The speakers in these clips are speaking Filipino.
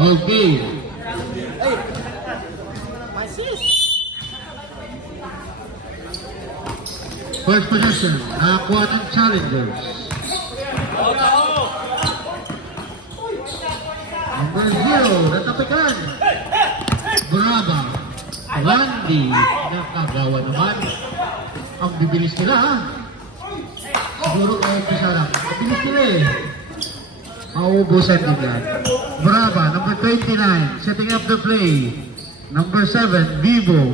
Okay. First possession, nakakuha ng challengers. Number 0, natapikan. Brava. Randy, nakagawa naman. Ang bibilis nila ha. Siguro kayo pisarang. Ang bilis nila eh. Mauubusan din yan. Brava, number 29, setting up the play. Number 7, Vivo.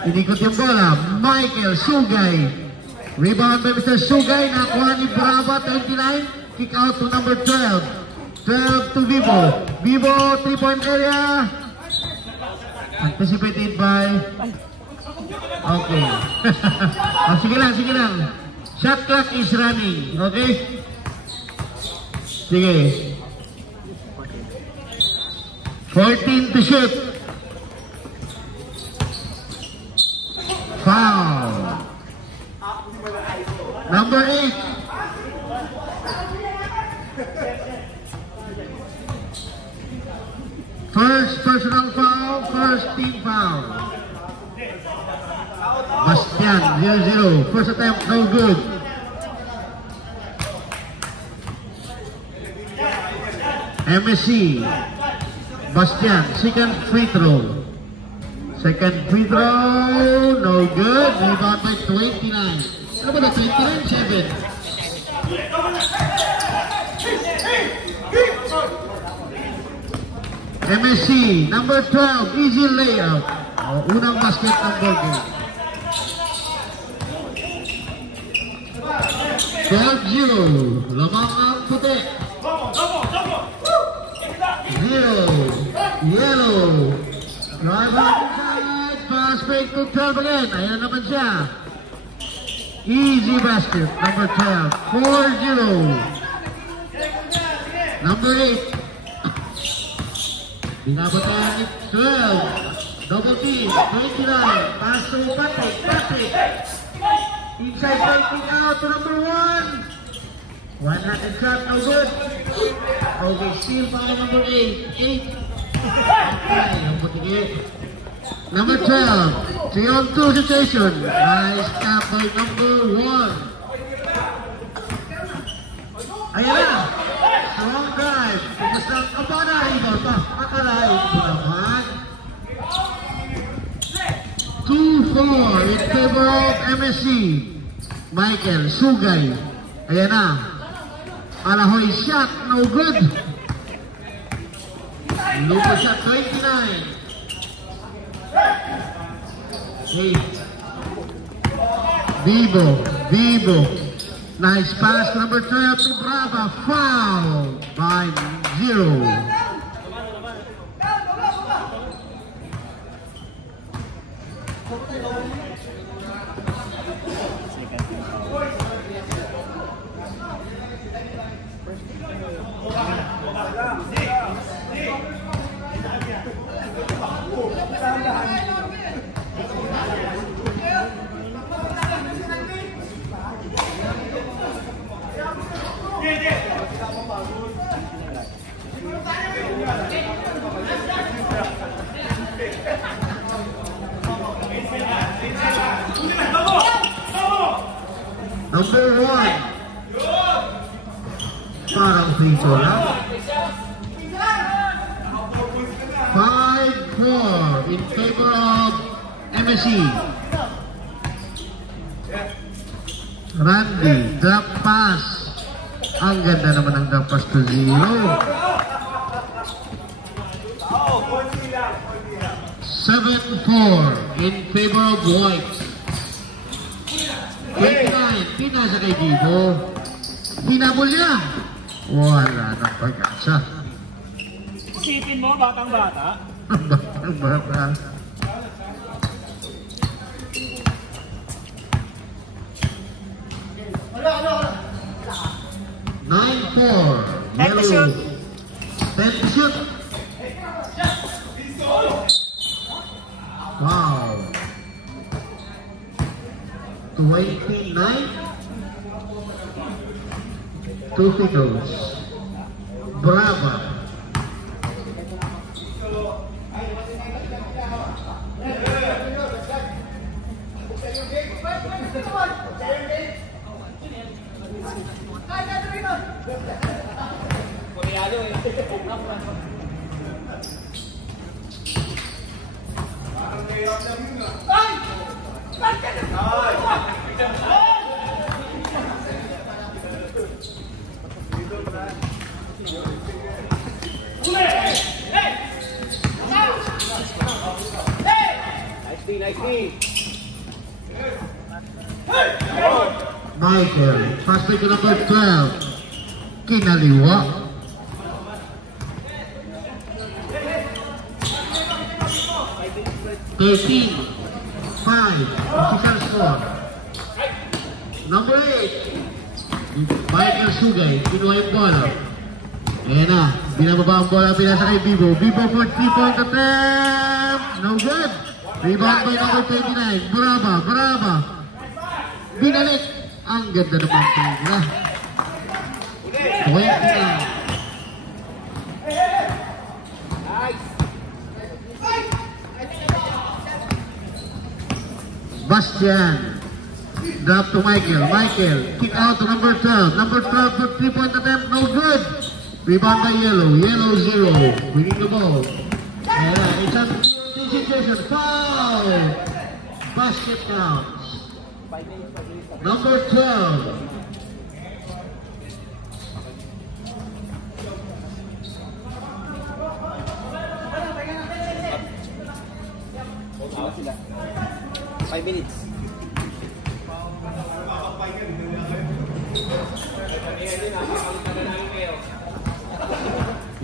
Inikot yung bola. Michael Sugay. Rebound by Mr. Sugay. Nakuha ni Brava, 29. Kick out to number 12. 12 to Vivo. Vivo, 3-point area. Anticipated by... Okay. Oh, sige lang. Shot clock is running. Okay? Sige. 14 to shoot. Foul. Number 8. First personal foul, first team foul. Bastian, 0-0. First attempt, no good. MSC. Bastian, second free throw. No good. Rebound by 29. Ano ba na 29? 7. MSC, number 12, easy layout. Unang basket ng ball game. 12-0. Lamang ang puti. 0. Yellow. Driver inside. Pass break to 12 again. Ayan naman siya. Easy basket. Number 12. 4-0. Number 8. Binabatayan ni 12. Double team. 29. Pass to Patrick. Inside right, kick out to number 1. One-handed shot, no good. Okay, steal para number 8. 8. Okay, number 12. 3-on-2 situation. Nice tap by number 1. Ayan na. Strong drive. Pumas lang ang bana. Rebound pa. Akalain po naman. 2-4 in favor of MSC. Michael Sugay. Ayan na. Alahoy shot, no good. Lupo shot, 29. 8. Vivo. Nice pass, number 12 to Brava. Foul by 0. Number 1. Parang free throw lang. 5-4 in favor of MSC. Randy, drop pass. Ang ganda naman ng drop pass to 0. 7-4 in favor of White. 29, pinasa kay Vivo. Pinabol niya. Wala nang pag-asa. Isipin mo, batang-bata. Batang-bata. Wala. 9-4. Yellow. 10 to shoot. Wow. 29. 2 free throws. Brava. Michael, pass play to number 12. Kinaliwa. Thirteen, 5, official score. Number 8, Michael Sugay, kinuha yung bola. Ayan na, binababa ang bola, pinasa kay Bibo. Bibo for 3-point attempt. No good. Rebound by number 29, Brava. Binalik. Ang ganda naman ito nila. 29. Bastian. Drop to Michael. Kick out to number 12. Number 12 for 3-point attempt. No good. Rebound by Yellow. Yellow 0. Winning the ball. And it's a situation. Foul. Basket counts. Number 12. Five minutes.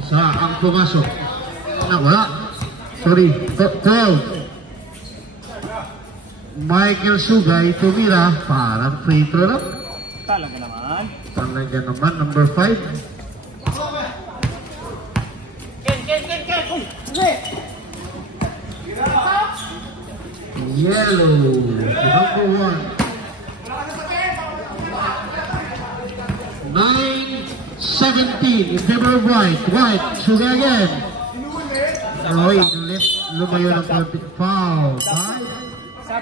Isa ang pumasok. Wala. Sorry. 12. Michael Sugay tumira. Parang free throw na. Talaga naman. Talaga naman. Number 5. Yellow. Number 1. 9-17 in favor of White. Sugay again. Roy, lumayo ng konti. Foul.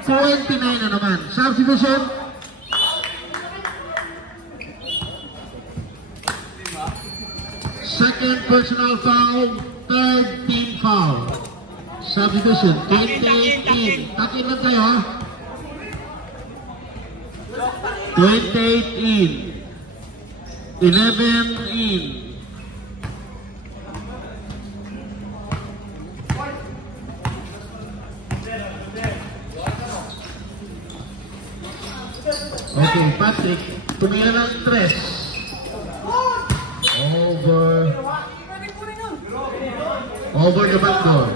29 na naman. Substitution. Second personal foul. Third team foul. Substitution. 28 in. Takin lang kayo ha. 28 in. 11 in. Okay, Patrick, tumira ng 3. Over the back door.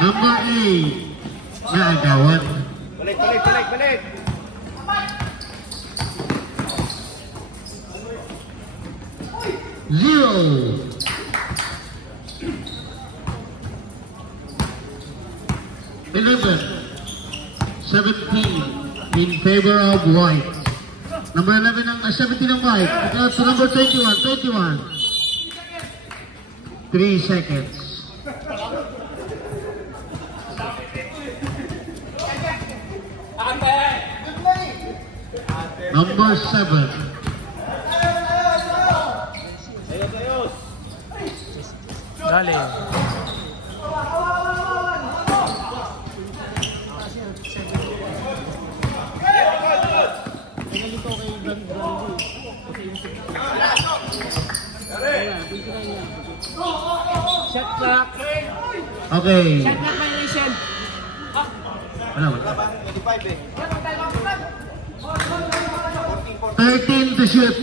Number 8. Naagawan. Balik. 0. Eleven. 17 in favor of White. Number 11 ang 17 ng White. Ito to number 21. 3 seconds. Number 7. Galing. Shot clock. Okay. Shot clock violation. Ano? 25 eh. 13 to shoot.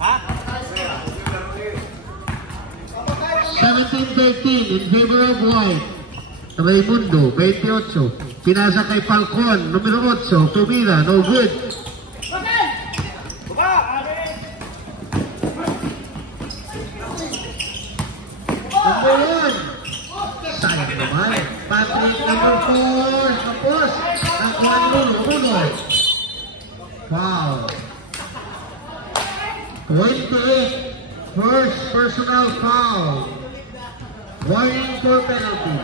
Ha? 17-13 in favor of White. Raimundo, 28. Pinasa kay Falcon, numero 8. Tumira, no good. Number 1. Sayang naman. Patrick, number 4. Tapos, ang Uno. Foul. 28. First personal foul. Warning for penalty.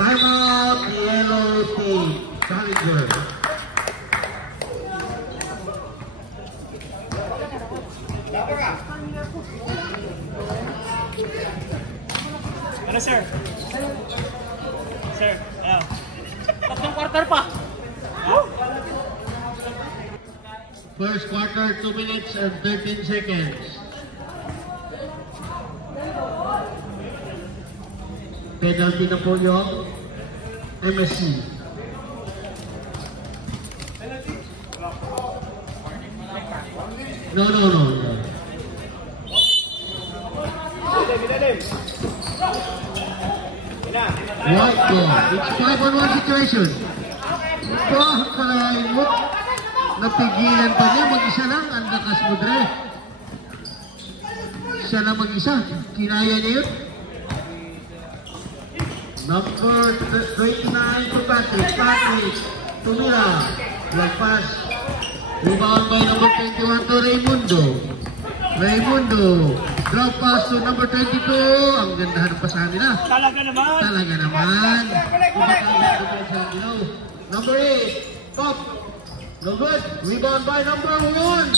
Timeout, yellow team. Challenger. Ano, sir? Sir, ayan. Tatlong quarter pa. First quarter, 2 minutes and 13 seconds. Penalty na po yung MSC. No. What goal? It's 5-on-1 situation. Pakalimot. Napigilan pa niya. Mag-isa lang. Ang lakas mo, Dre. Siya na mag-isa. Kinaya niya yun. Number 29 to Patrick. Patrick. Tumira. Lagpas. Rebound by number 21 to Raimundo. Drop pass to number 22. Ang gandahan pa sa nila. Talaga naman. Number 8. Pop. No good. Rebound by number 1.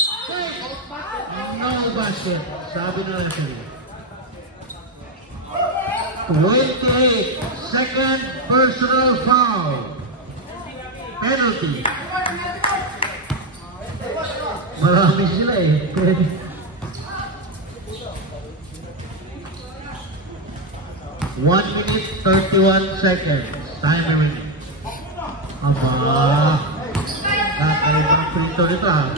No basket. Sabi na lang siya. 28. Second personal foul. Penalty. Marami sila eh. 1 minute 31 seconds. Time remaining. Aba. Kakaibang frito nito ha.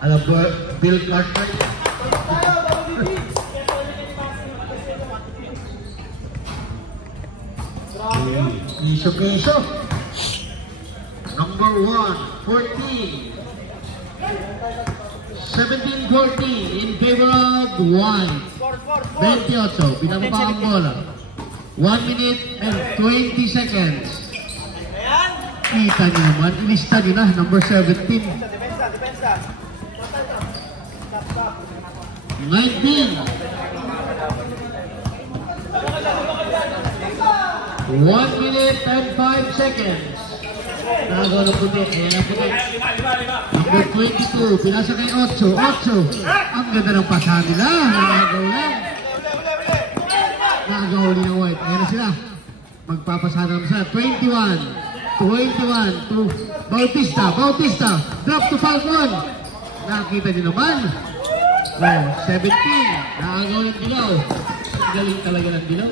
Alam ko, Bill Cartwright. Piso. Number 1, 14. 17-14 in favor of White. 28, binababa ang bola. 1 minute and 20 seconds. Kita niyo naman, ilista niyo na, number 17. Depensa. 19. 1 minute and 5 seconds. Nagawa ng puti. Ayan ang puti. Number 22. Pinasa kay 8. Ang ganda ng pasahan nila. Nagawa niya White. Ayan na sila. Magpapasahan naman sila. 21 to Bautista. Drop to Falcon. Nakita niyo naman. 17. Nagawa ng Dilaw. Galing talaga ng Dilaw.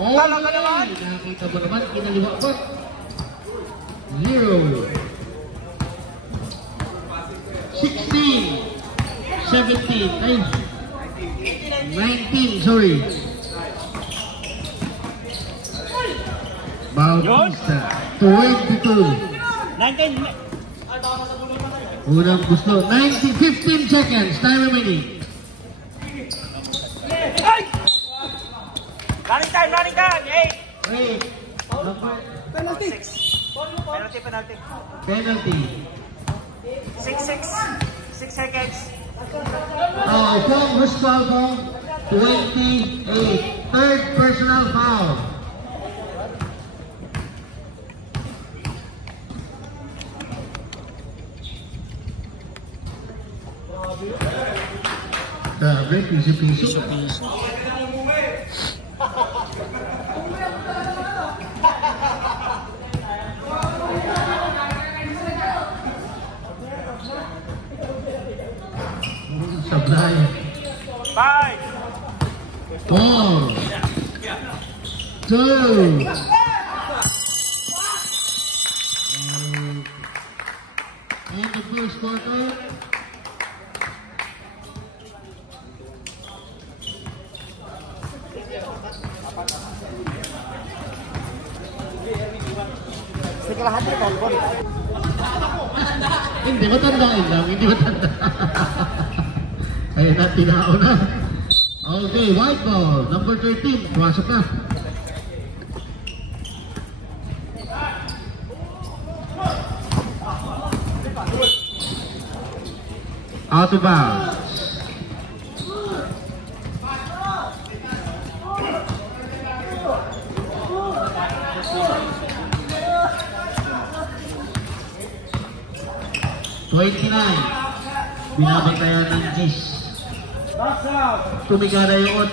Nakita mo naman, kinaliwa ko. 0. 16. 17. Ay. 19, sorry. Bautista. 22. 19. Unang gusto. 15 seconds. Time remaining. Running time. 8. Wait. Penalty. Penalty. 6 seconds. From Gustavo, 28. Third personal foul. Grabe, piso-piso. Sablay. 5. 4. 2. And the first quarter. Hindi matanda lang, hindi matanda. Ayan na, tinao na. Okay, white ball. Number 13. Pumasok na. Out of bounds. Binabantayan ng Gis. Tumiga na yung 8.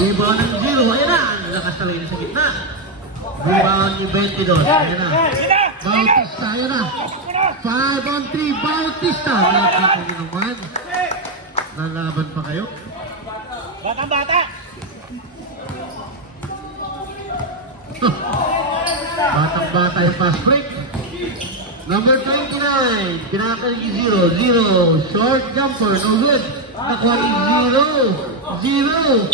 Rebound ng 0. Ayan na. Ang lakas talaga sa gitna. Rebound ni 22. Ayan na. Bautista. Ayan na. 5 on 3. Bautista. Nakita niyo naman. Nalaban pa kayo. Bata-bata! Batang-bata yung fast break. Number 29, pinakal ni 0. Short jumper, no good. Nakuha ni 0.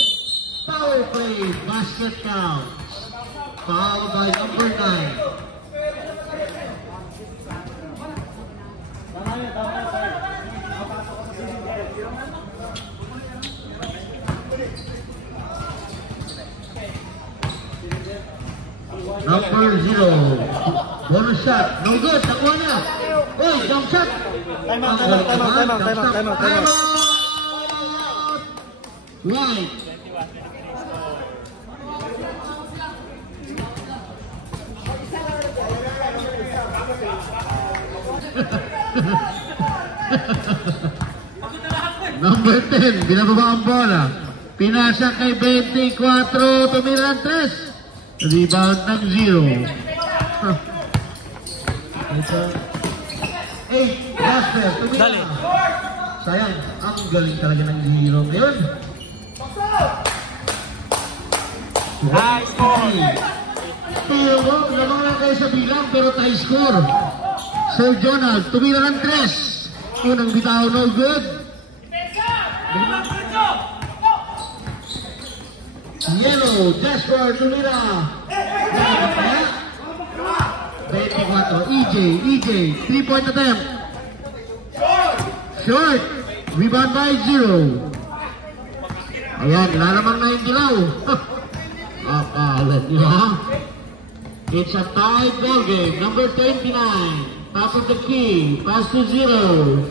Power play, basket count. Fouled by number 9. Number 0. Bonus shot. No good. Nakuha niya. Uy, jump shot. Time out. Right. Number 10. Binababa ang bola. Pinasa kay 24. Tumira ang 3. Rebound ng 0. Ito. 8. Buster. Tumira. Dali. Sayang. Ang galing talaga ng 0 ngayon. High score. Pero lamang lang kayo sa bilang pero tie score. Sir Jonald. Tumira ng 3. Unang bitaw. No good. Yellow, Jasper, tumira. 24, EJ, 3-point attempt. Short, rebound by 0. Ayan, lalamang na yung dilaw. Akala niyo, ha? It's a tied ball game. Number 29, top of the key, pass to 0.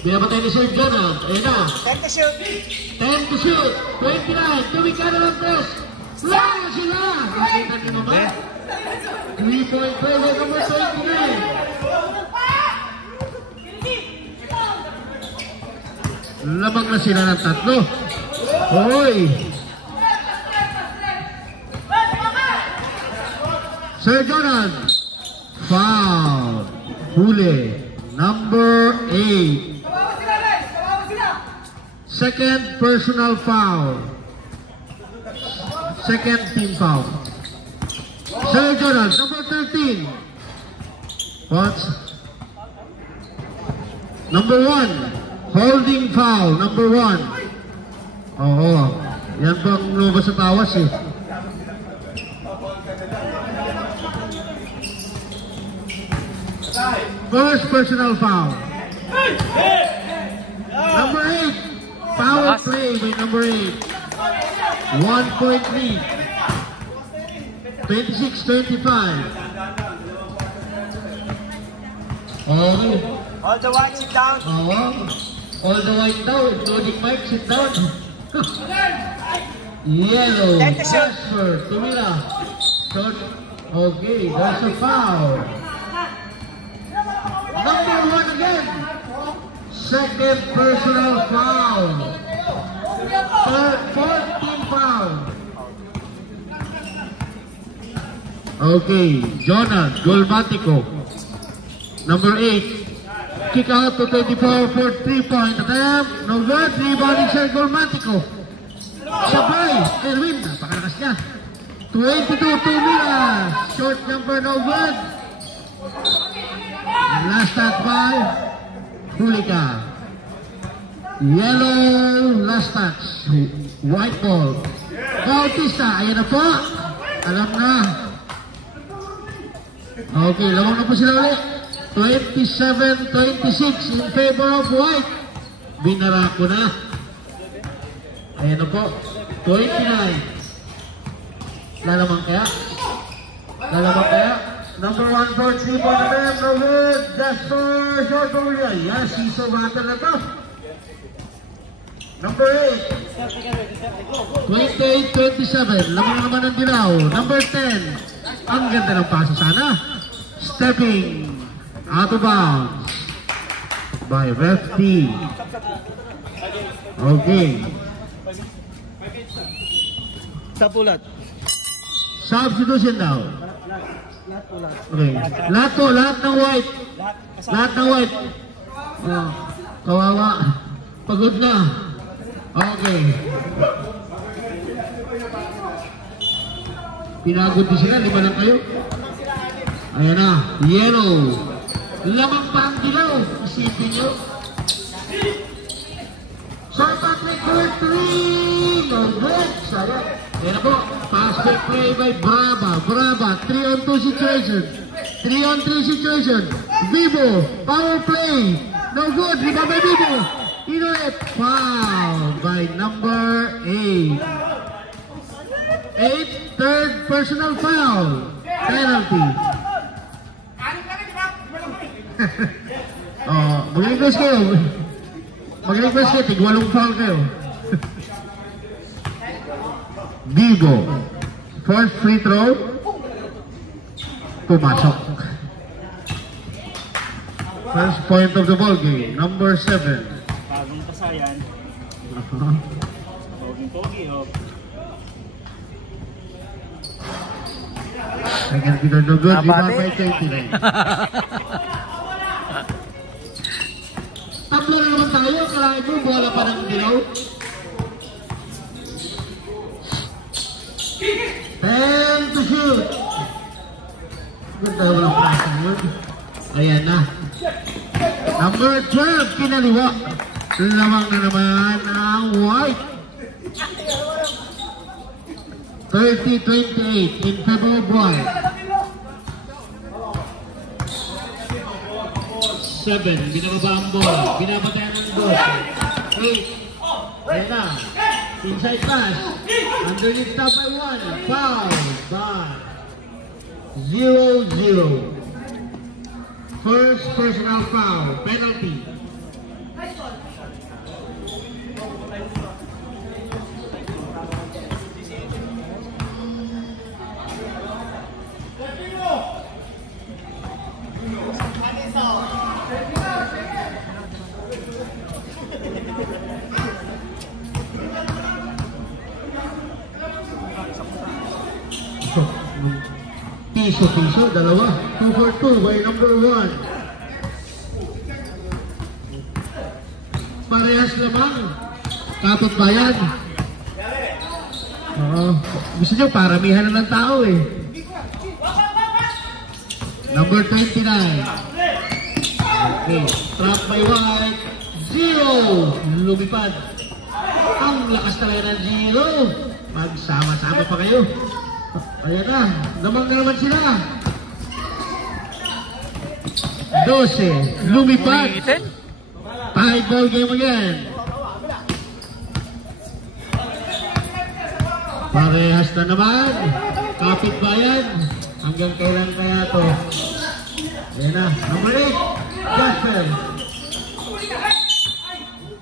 Binabatay ni Sir Jonah. Ayan na. 10 to shoot. 10 to shoot. 29. Tumika na ng press. Wala na sila. Nakita niyo naman. 3-point play by number 29. Lamang na sila ng 3. Hoy. Sir Jonah. Foul. Huli. Number 8. Second personal foul. Second team foul. Sir Jonah, number 13. What's number 1? Holding foul, number 1. Oo. Yan po ang lumabas sa tawas eh. First personal foul. Number 8. Power play by number 8. 1-point lead. 26-25. Oh. All the white sit down. Oh. All the white down. Including Mike, sit down. Yellow. Jasper. Tumira. Short. Okay. There's a foul. Number 1 again. Second personal foul. Fourth team foul. Okay, Jonah Golmatico. Number 8. Kick out to 24 for 3-point attempt. No good. Rebounding Sir Golmatico. Sabay. Erwin. Napakalakas niya. 22 Tumira. Short number no good. Last shot by Hulika. Yellow, last touch. White ball. Bautista, ayan na po. Alam na. Okay, lamang na po sila ulit. 27-26 in favor of white. Binara ko na. Ayan na po. 29. Lalaman kaya? Lalaman kaya? Number 1 for 3 for the man. No good. That's for short over here. Yes, he's so battle na to. Number 8. 28-27. Lamang naman ng dilaw. Number 10. Ang ganda ng paso sana. Stepping out of bounds by Ref T. Okay. Sa pulat. Substitution daw. Okay. Lahat po, lahat ng white. Lahat ng white. Oh, kawawa. Pagod na. Okay. Pinagod din sila, 5 lang kayo. Ayan na, yellow. Lamang pa ang dilaw. Isipin nyo. Sir Patrick for 3. No good. Sayang. Ayan na po. Pass back play by Brava. Brava. 3-on-2 situation. 3-on-3 situation. Vivo. Power play. No good. Rebound by Vivo. Inoet. Foul by number 8. 8. Third personal foul. Penalty. Oh, mag-request kayo. Mag-request kayo. Tig-8 foul kayo. Vivo. First free throw. Pumasok. First point of the ball game. Number 7. Bagong kasayan. Pogi, oh. I can be no good. Di ba may 39? Tatlo na naman tayo. Kalahin mo, bola pa ng dilaw. 10 to shoot. Ganda walang prasa yun. Ayan na. Number 12, kinaliwa. Lamang na naman ang white. 30-28 in favor of white. 7, binababa ang ball. Binabatayan ng ball. 8. Ayan na. Inside pass. Underneath top by 1. Foul by 0-0. First personal foul. Penalty. Piso, dalawa. 2 for 2 by number 1. Parehas lamang. Kapit bayan. Gusto nyo, paramihan na ng tao eh. Number 29. Okay, trap by white. 0. Lumipad. Ang lakas talaga ng 0. Magsama-sama pa kayo. Ayan na, lamang na naman sila. 12, lumipad. Tie ball game again. Parehas na naman. Kapit bayan. Hanggang kailan kaya to? Ayan na, number 8, Jasper.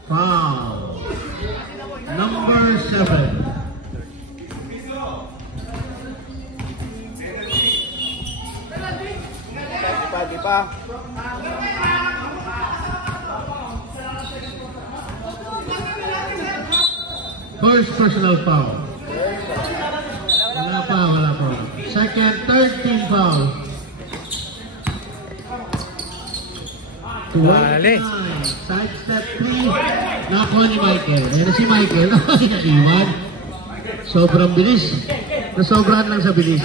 Foul. Number 7. Di pa. First personal foul. Wala pa. Second, third team foul. Wale. Side step 3. Nakuha ni Michael. Ayan si Michael. Iwan. Sobrang bilis. Nasobrahan lang sa bilis.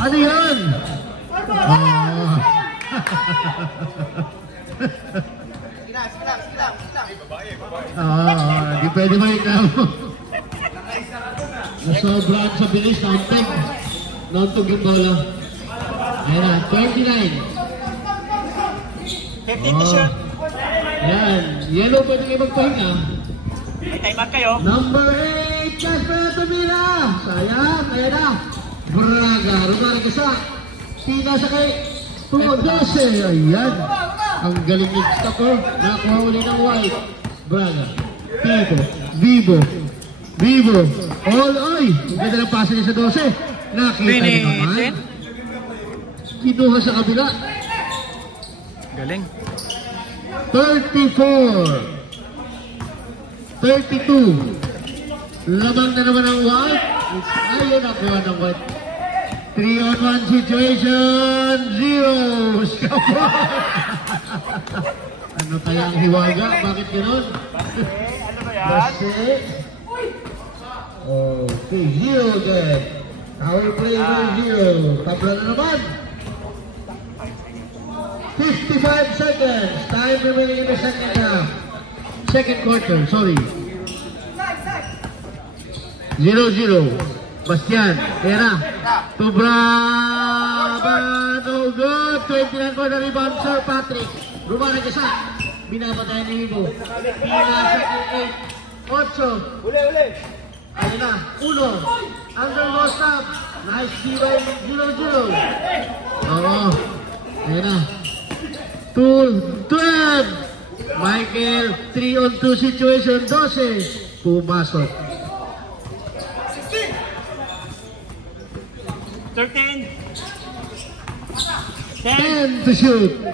Ano yan? Oh. Di pwede ba ikaw? Nasobrahan sa bilis. Nauntog yung bola. Ayan na, 29. 15 to shoot. Ayan. Yellow pwede kayo magpahinga. May timeout kayo. Number 8, Casper Tumira. Sayang, kaya na. Braga, Rumaragasa. Tina sa kay Tuodose. Ayan. Ang galing yung stopper. Nakuha uli ng white. Braga. Vivo. All oy. Ang ganda ng pasa niya sa 12. Nakita niyo naman. Kinuha sa kabila. Galing. 34. 32. Lamang na naman ang white. Ayun, nakuha ng white. 3-on-1 situation. 0. Ano kaya ang hiwaga? Bakit gano'n? Ano ba yan? Base. Okay, 0 again. Power play for 0. Tabla na naman. 55 seconds. Time remaining in the second half. Second quarter, sorry. 0-0. Bastian, Era. To Brava. No good. 29 for the rebound, Sir Patrick. Rumaragasa. Binabatayan ni Vivo. Pinasa 8. 8. Uli. Ayun na. 1. Under no stop. Nice D-by 0-0. Oo. Ayun na. 12. Michael, 3-on-2 situation, 12. Pumasok. 13. 10 to shoot.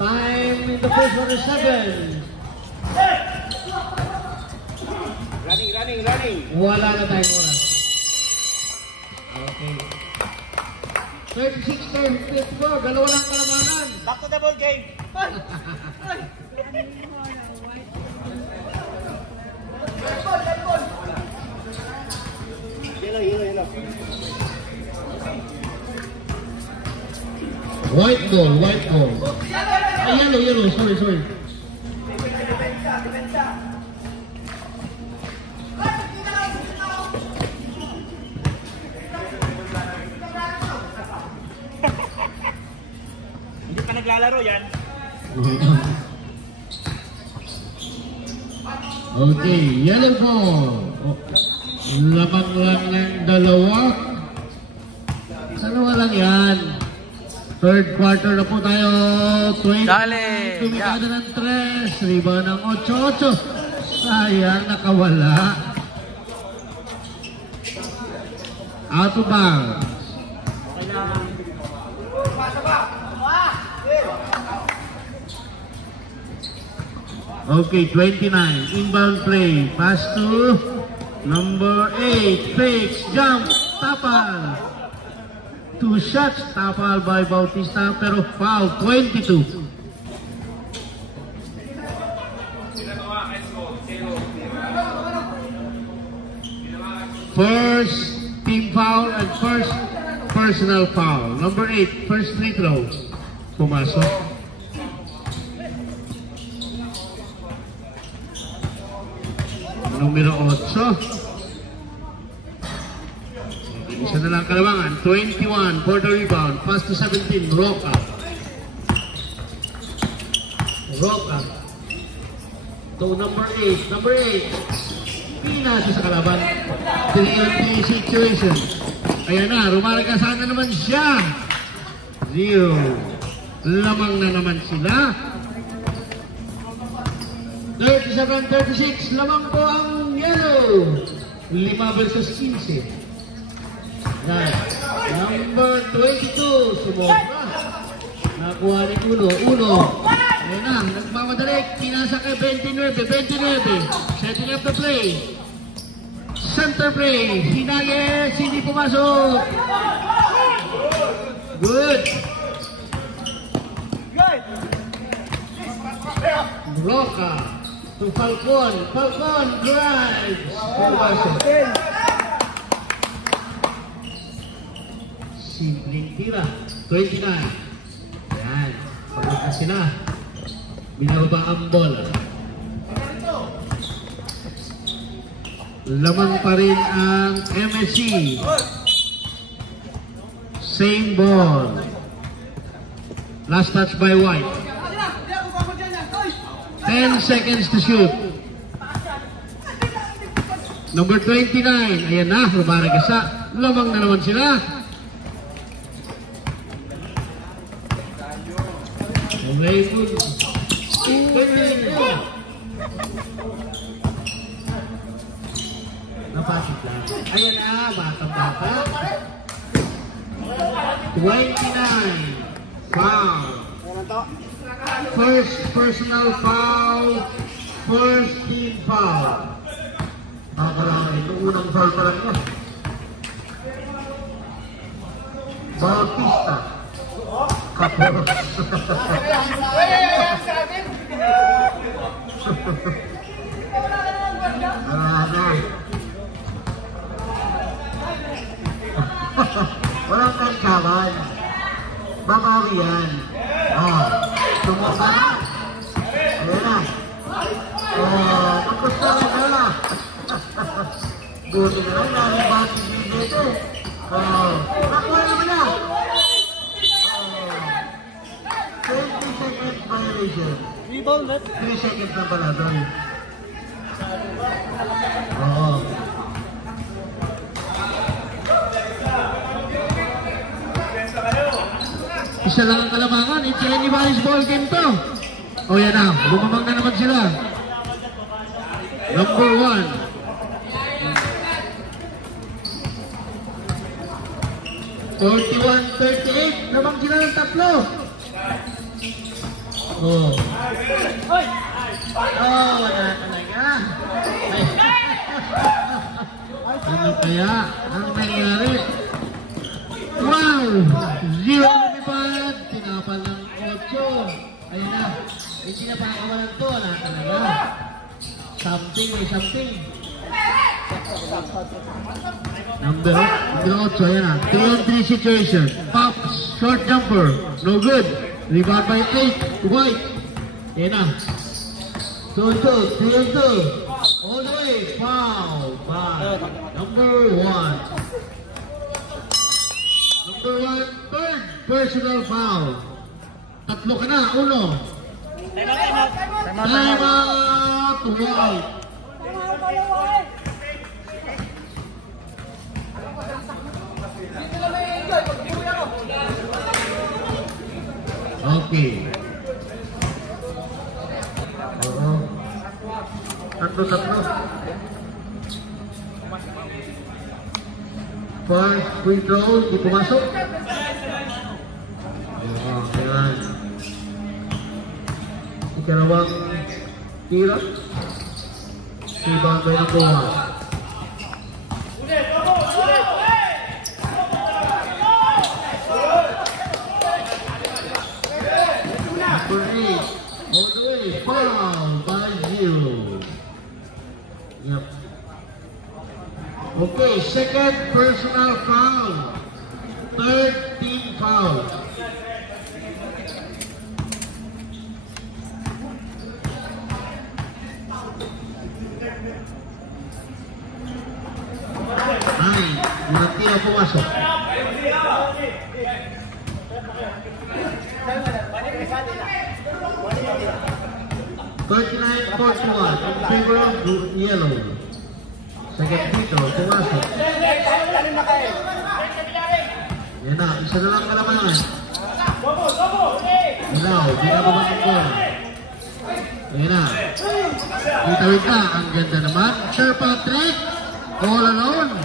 Time in the first quarter, 7. Running. Wala na tayong oras. Okay. 36-54, dalawa lang kalamanan. Back to the ball game. Yellow. White ball. Ay, yellow, sorry. Hindi pa naglalaro yan. Okay, yellow ball. Lamang lang ng dalawa. Dalawa lang yan. Third quarter na po tayo. 20. Dale. Tumikada ng 3. Rebound ng 8-8. Sayang, nakawala. Out of bounds. Okay, 29. Inbound play. Pass to number 8. Fakes. Jump. Tapal. 2 shots. Tapal by Bautista. Pero foul. 22. First team foul and first personal foul. Number 8. First free throw. Pumasok. Numero 8. Isa na lang kalawangan. 21 for the rebound. Pass to 17. Roca. To number 8. Number 8. Pinasa sa kalaban. 3-on-3 situation. Ayan na. Rumaragasan na naman siya. 0. Lamang na naman sila. 37-36, lamang po ang yellow. 5 versus 15. Number 22, sumobra. Nakuha ni Uno. Ayun na, nagmamadali. Pinasa kay 29. Setting up the play. Center play. Hinayes, hindi pumasok. Good. Roca. To Falcon drives. Pumasok. Simpleng tira. 29. Yan. Pagkakas sila. Binaba ang bola. Lamang pa rin ang MSC. Same ball. Last touch by White. 10 seconds to shoot. Number 29. Ayan na, Rubaragasa. Lamang na naman sila. Okay, good. Napasok lang. Ayan na, batang-bata. 29. Foul. First personal foul. First team foul. Nakakalaki. Ito unang foul pa lang yun. Bautista. Kapos. Walang kankawan. Babawi yan. Sumuka na. Ayan na. Kapusta na na. Buti na lang. Nalibang si dito. Nakuha naman na. 20 seconds violation. 3 seconds na pala doon. Isa lang ang kalamangan. It's anybody's ball game to. O yan na. Lumamang na naman sila. Number 1. (41-38). Lamang sila ng tatlo. Wala talaga. Ano kaya ang nangyari? Wow! 0 lumipad. Tinapal ng 8. Ayun na. Hindi na pakakawalan to. Wala talaga. Something, may something. Number 8. Ayan na. 3-on-3 situation. Pops. Short jumper. No good. Rebound by 8. White. Ayan na. 2-2. 3-on-2. All the way. Foul. By number 1. Number 1, third personal foul. Tatlo ka na, 1. Time out. White. Okay. Tatlo. First free throw, di pumasok. Ayan. Ikalawang tira. Rebound by number 1. Number 8. All the way. Foul by 0. Yep. Okay, second personal foul. Third team foul. Ay, nanti ako pumasok. (39-41) in favor of yellow. Second dito, pumasok. Yan na, isa na lang kalamangan. Ilaw, binababang ko. Yan na. Itawid ka, ang ganda naman. Sir Patrick, all alone.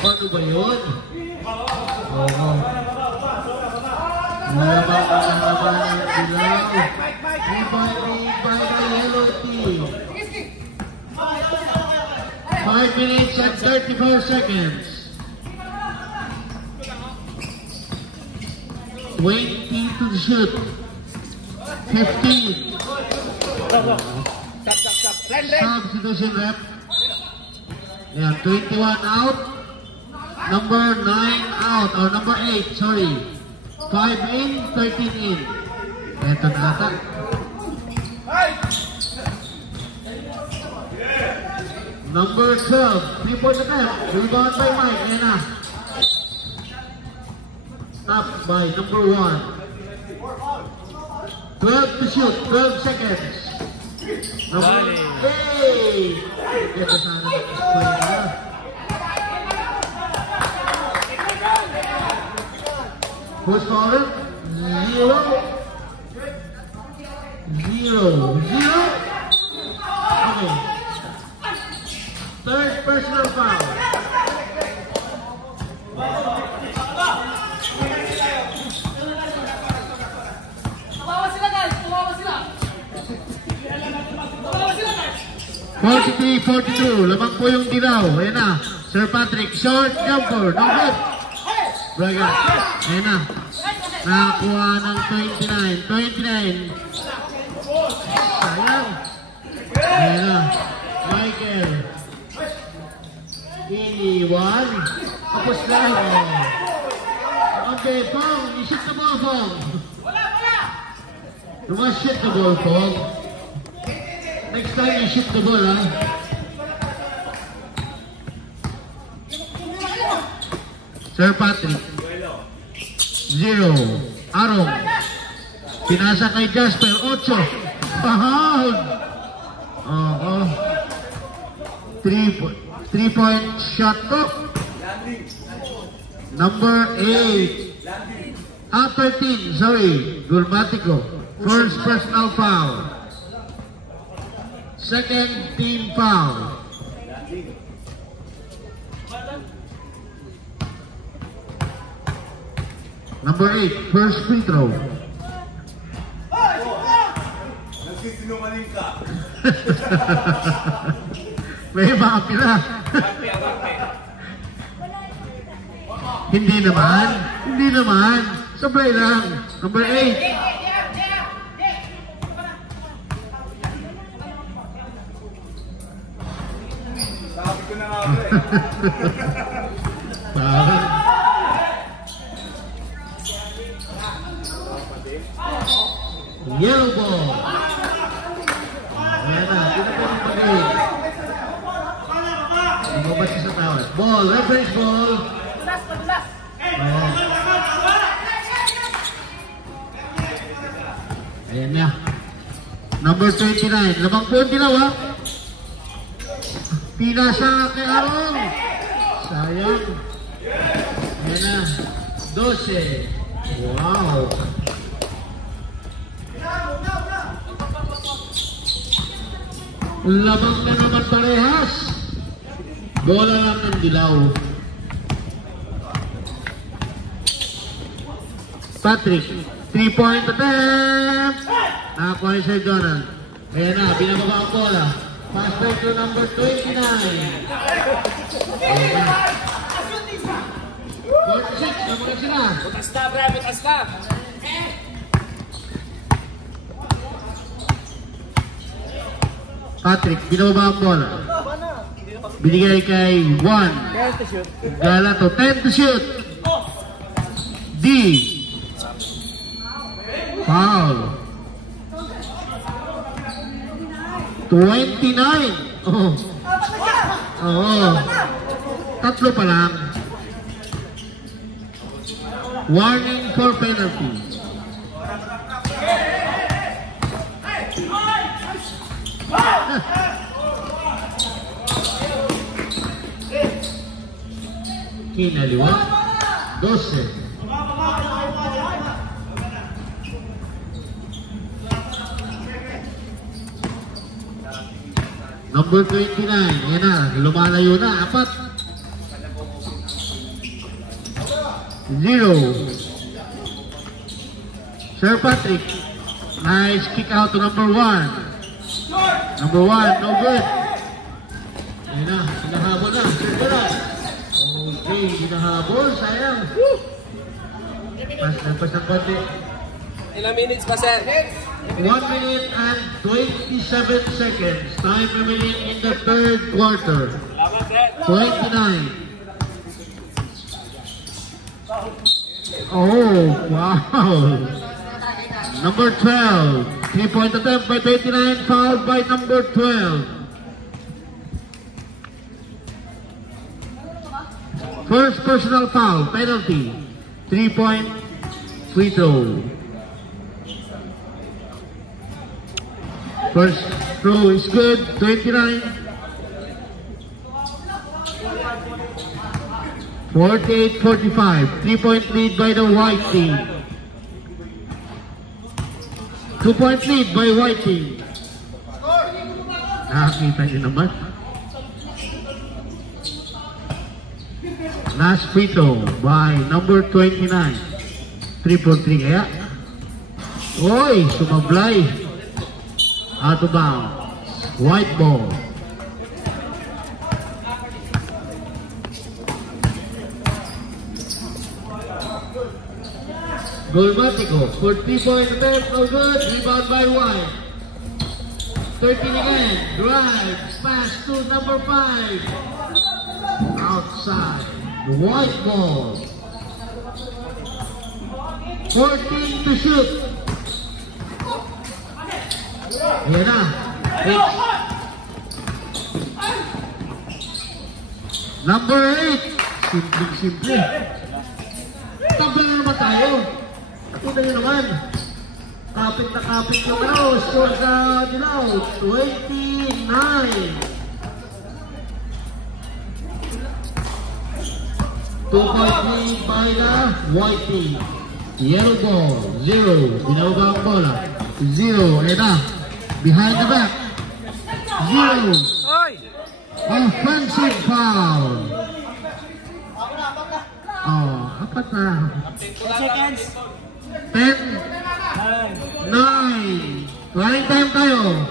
Paano ba yun? Oo. Nalabang ang laban ng ilaw. Rebounding by the yellow team. 5 minutes and 34 seconds. 20 to the shoot. 15. Substitution rep. Yeah, 21 out. Number 9 out. Or number 8, sorry. 5 in, 13 in. Ito na ata. Number 12, 3-point attempt. Rebound by Mike. Ayan na. Stopped by number 1. 12 to shoot, 12 seconds. Number 8. Ito sana mag-display na. Who's falling? 0. 0. Okay. Third personal foul. Kawawa sila guys! Kawawa sila! 43-42. Lamang po yung dilaw. Ayan na. Sir Patrick. Short jumper. No good. Braga. Ayan na. Nakakuha ng 29. Sayang. Ayan na. Michael. Iniwan. Tapos lang. Okay, Pong. I-shoot the ball, Pong. You must shoot the ball, Pong. Next time you shoot the ball, ha? Sir Patrick. 0. Arong. Pinasa kay Jasper. 8. Bahal. Oo. 3-point shot to. Number 8. 13. Sorry. Gulmatico. First personal foul. Second team foul. Number 8, first free throw. Nagsisinungaling ka. May mga pila. Hindi naman. Sabay lang. Number 8. Sabi ko na nga Yellow ball. Ayan na, pinagpapag pag-ibig. Lumabas siya sa tawad. Ball, reference ball. Ayan na. Number 29. Lamang po ang dilaw, ha? Pinasa kay Arong. Sayang. Ayan na. 12. Wow. Labang na naman parehas. Bola lang ng dilaw. Patrick, 3-point attempt. Nakakuha ni Sir Donald. Ayan na, binababa ang bola. Pass back to number 29. Ayan na. 46, naman sila. Butas na, bre! Butas na! Patrick, binababa ang bola. Binigay kay 1. Galato, 10 to shoot. D. Foul. 29. Oo. Tatlo pa lang. Warning for penalty. Kinaliwa. 12. Number 29. Yan na. Lumalayo na. 4. 0. Sir Patrick. Nice kick out to number 1. Number 1. No good. Yan na. Hinahabol na. Sir Donald. Okay. Hinahabol. Sayang. Pas ng konti. Ilang minutes pa, sir? 1 minute and 27 seconds. Time remaining in the third quarter. 29. Oh, wow. Number 12. 3-point attempt by 29, fouled by number 12. First personal foul, penalty. 3-point free throw. First throw is good, 29. 48-45, 3-point lead by the white team. 2-point lead by white team. Nakakita niyo naman. Last free throw by number 29. 3-3 kaya. Oy, sumablay. Out of bounds. White ball. Golmatico for 3-point attempt, no good. Rebound by White. 13 again. Drives. Pass to number 5. Outside. The white ball. 14 to shoot. Yan na. Number 8. Simple. Tabla na naman tayo. Ito na naman. Kapit na kapit yung score sa Dilaw. 29. 2-point lead by the white team. Yellow ball, 0. Binauga ang bola. 0. Ayan na. Behind the back. 0. Oy! Offensive foul. Oh, apat na. 10 seconds. 10, 9. Running time tayo.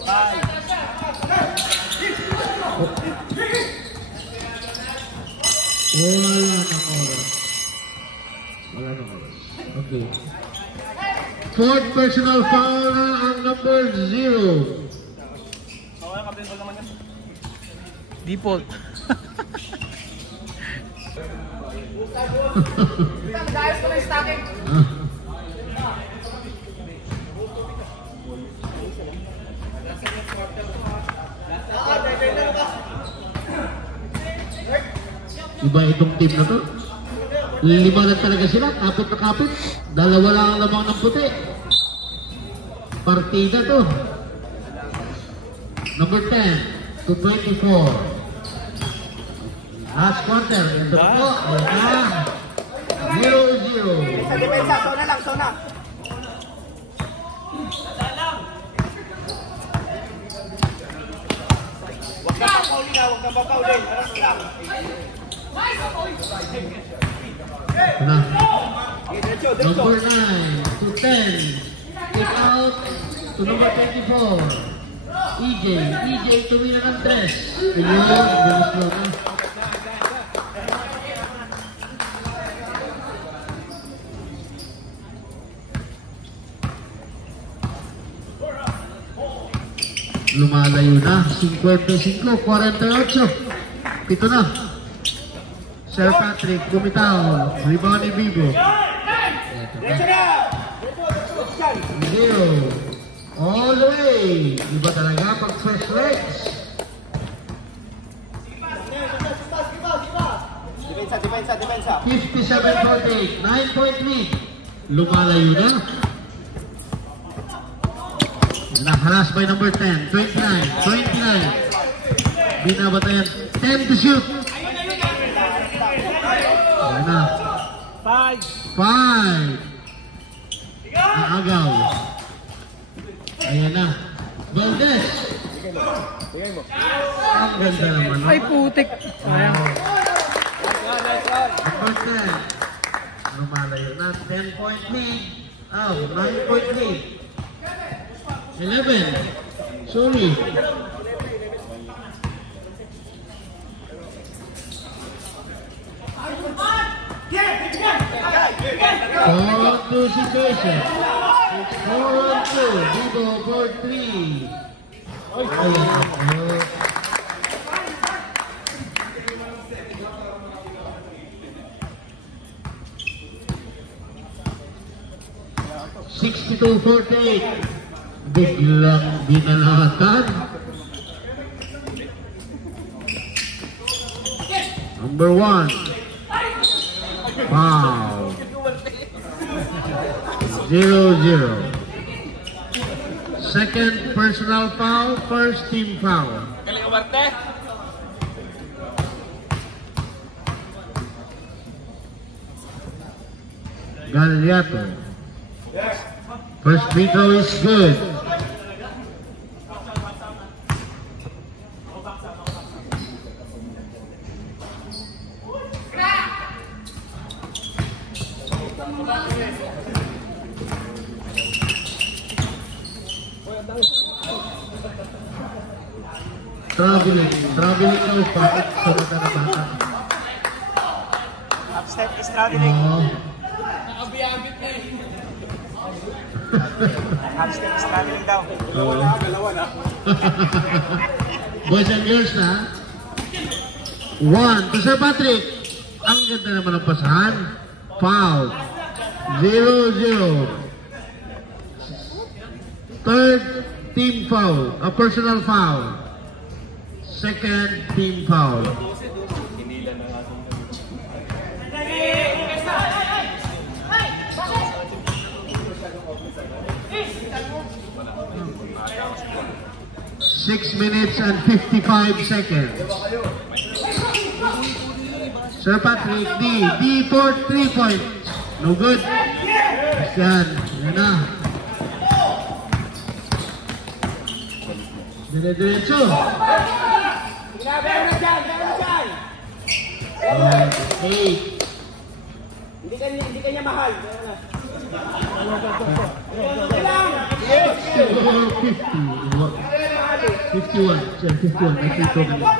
5. Wala nang oras. Okay. Fourth personal foul na ang number 0. Default. Dahil ko na yung stocking. Iba itong team na to. 5 lang talaga sila. Kapit na kapit. 2 lang ang lamang ng puti. Partida to. Number 10 to 24. Last quarter. Ito po. 0-0. Sa depensa, zona lang, zona. Huwag na papaulin ha, huwag na papaulin. Harap lang. Na. Diretso, diretso. Number 9 to 10. Kick out to number 24. EJ tumira ng 3. Ayun, bilis mo na. Lumalayo na. 55, 48. Pito na. Sir Patrick, bumitaw. Rebound ni Bibo. Diretso na. Zero. All the way. Iba talaga pag first legs. Depensa, depensa, depensa. 57-48. 9-point lead. Lumalayo na. Nakalas by number 10. 29. Binabatayan. 10 to shoot. Ayan na. 5. 5. Aagaw. Ayan na. Valdez. Ang ganda naman. No? Ay, putik. Sayang. Number 10. Lumalayo na. 10-point lead. 9-point lead. 11. Sorry. Four to situation. 4-2. Bibo for 3. Ayun. 62-48. Biglang dinalatan. Number 1. Foul. 0-0. Second personal foul, first team foul. Galliato. First free throw is good. Traveling ka bakit sa mata na bata? Upstep is traveling. Nakabiyabit na eh. Upstep is traveling daw. Dalawa na. Boys and girls na. 1 to Sir Patrick. Ang ganda naman ng pasahan. Foul. 0-0. Third team foul. A personal foul. Second team foul. Six minutes and 55 seconds. Sir Patrick, D for 3 points. No good. Yan. Yan na. Dire-diretso. Meron na dyan! 8. Hindi kanya mahal. Meron na. 51. 51. May free throw kanina.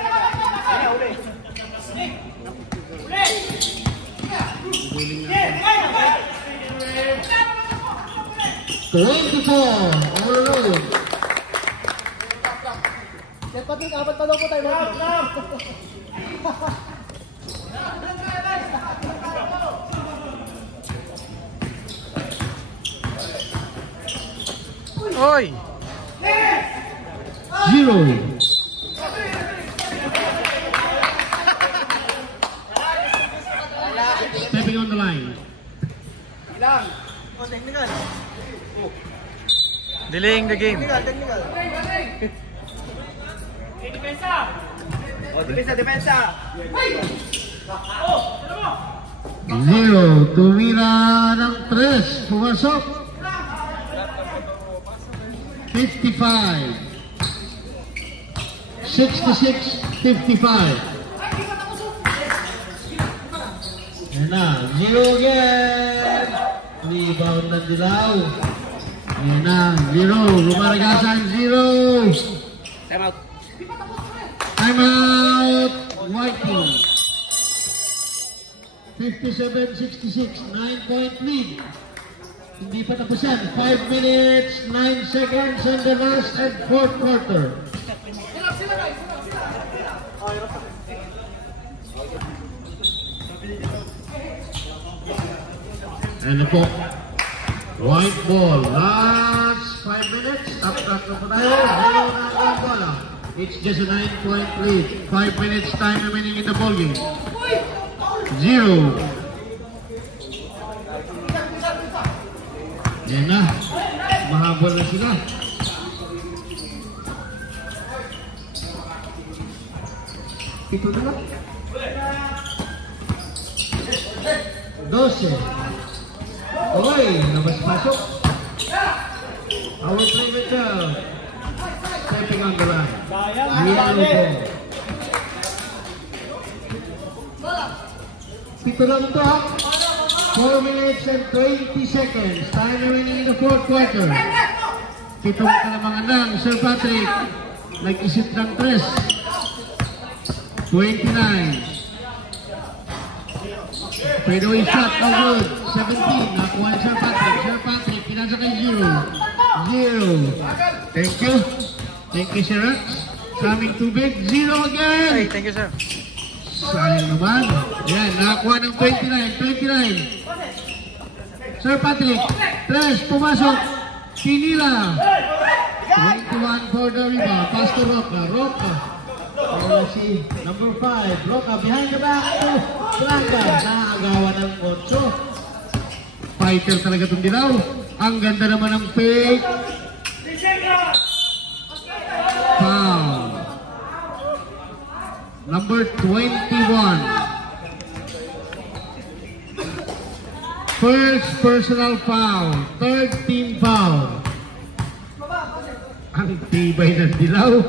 24. All around. Patrick, apat pa daw po tayo. Oy! 0. Stepping on the line. Ilang? O, technical. Delaying the game. Technical. O, depensa. 0. Tumira ng 3. Pumasok. 55. 66-55. Yan na. 0 again. Rebound ng Dilaw. Yan na. 0. Lumaragasan. 0. Time out. Time out. White team. 57-66. 9-point lead. Hindi pa tapos yan. 5 minutes, 9 seconds in the last and fourth quarter. And po, white ball. Last 5 minutes. Top na po tayo. Zero na ang bola. It's just a 9-point lead. 5 minutes time remaining in the ball game. 0. Yan na. Mahabol na sila. Ito na lang. 12. Okay, labas-pasok. Our playmaker. Stepping on the line. Yellow ball. Pito lang ito ha. 4 minutes and 20 seconds. Time remaining in the fourth quarter. Pitong kalamangan lang. Sir Patrick, nag-isip ng 3. 29. Fadeaway shot, no good. 17. Nakuha ni Sir Patrick. Sir Patrick, pinasa kay 0. 0. Thank you. Thank you, Sir Rex. Coming too big. 0 again. Hey, thank you, sir. Sayang naman. Yan, nakakuha ng 29. Sir Patrick, 3, pumasok. Pinila. 21 for the rebound. Pass to Roca. Si number 5. Roca behind the back to Blanca. Nakagawa ng 8. Fighter talaga itong Dilaw. Ang ganda naman ng fake. Foul. Number 21. First personal foul. Third team foul. Ang tibay ng dilaw.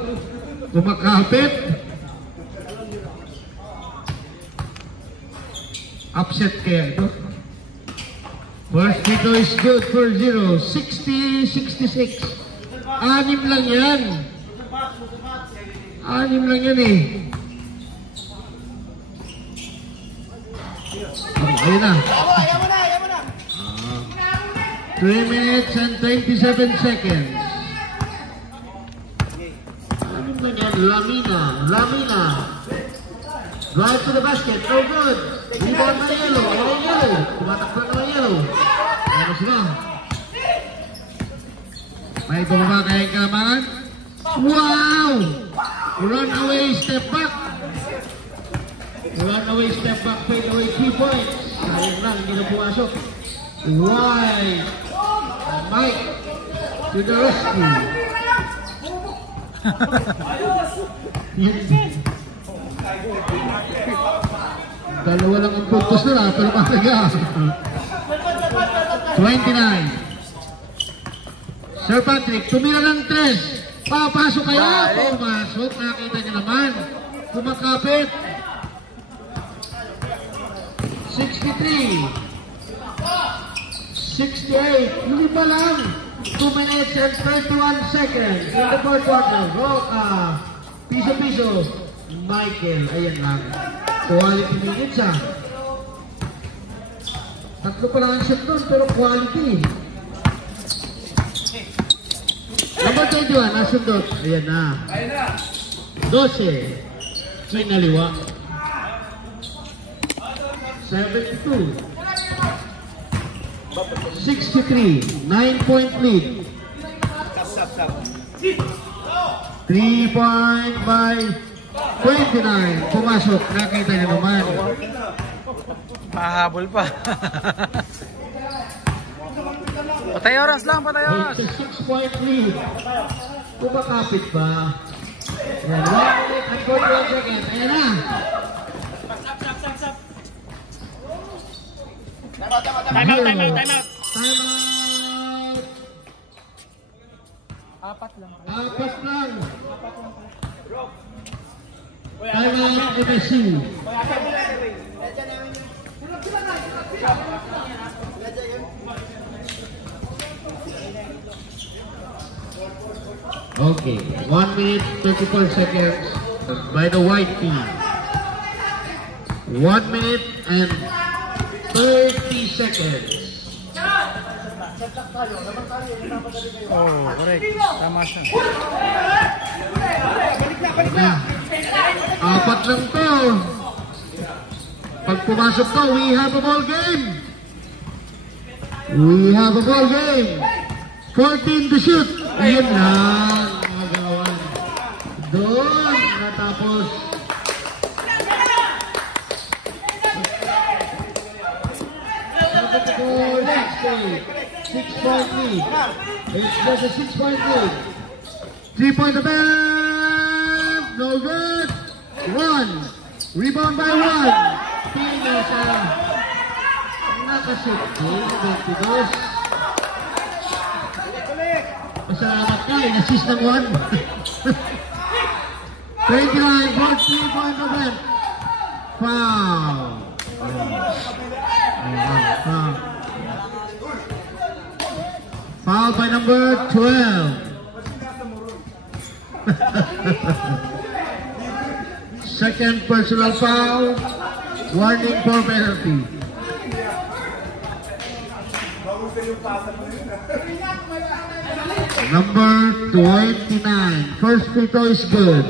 Kumakapit. Upset kaya ito. First dito is good for 0. 60-66. Anim lang yan. Anim lang yan eh. Ayun na. 3 minutes and 27 seconds. Anim lang yan. Lamina. Drive to the basket. No good. Rebound na yellow. Tumatakbo na yellow. Ano sila? May bumaba kayang kalamangan. Wow! Runaway step back. Runaway step back. Fade away 3 points. Sayang lang. Hindi na pumasok. Why? Mike to the rescue. Dalawa lang ang puntos nila, pero mahalaga. 29. Sir Patrick, tumira ng 3. Papasok kaya? Pumasok, nakita niyo naman. Kumakapit. 63. 68. Hindi pa lang. 2 minutes and 31 seconds in the fourth quarter. Piso-piso. Michael, ayan lang. Quality minutes ah. Tatlo pa lang ang shot doon, pero quality. Number 21, nasundot. Ayan na. 12. Kinaliwa. 72. 63. 9-point lead. 3-point by 29. Pumasok. Nakita niyo naman. Mahabol pa. Patay oras lang, patay oras. 6-point lead. Kumakapit ba? Ayan, 1 minute and 41 seconds. Ayan na. Time out. Time out. Apat lang. Time out MSU. Okay, 1 minute 34 seconds by the white team. 1 minute and 30 seconds. Oh, correct. Tama siya. Na. Apat lang to. Pag pumasok to, we have a ball game. We have a ball game. 14 to shoot. Ayun lang. Magawan. Doon natapos. Next game. 6-point lead. It's just a 6-point lead. 3-point attempt. No good. 1. Rebound by 1. Pinas ang nakashoot. 22. Masalamat ka. In-assist ng 1. 29 for 3-point attempt. Foul. Foul by number 12. Second personal foul. Warning for penalty. Number 29. First free throw is good.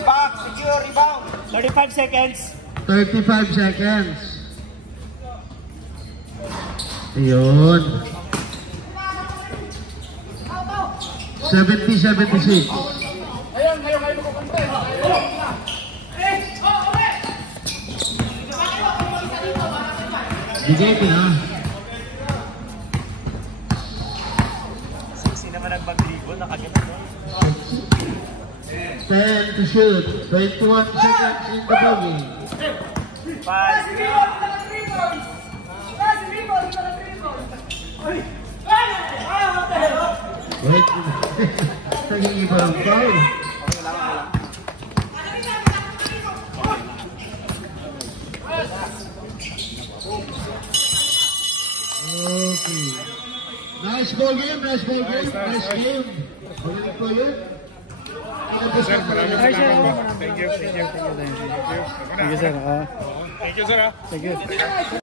Back, secure, rebound. 35 seconds. 35 seconds. Ayun. 70-76. Bigay ko na. Sino naman nagbaglibo? Nakagano. 10 to shoot. 21 seconds in the bogey. Pass. Wait. Naging iba ang foul. Okay. Nice ball game, nice ball game, nice game. Magaling po yun. Sir, maraming salamat po. Thank you, thank you, thank you, thank you. Thank you, sir. Thank you, sir. Thank you.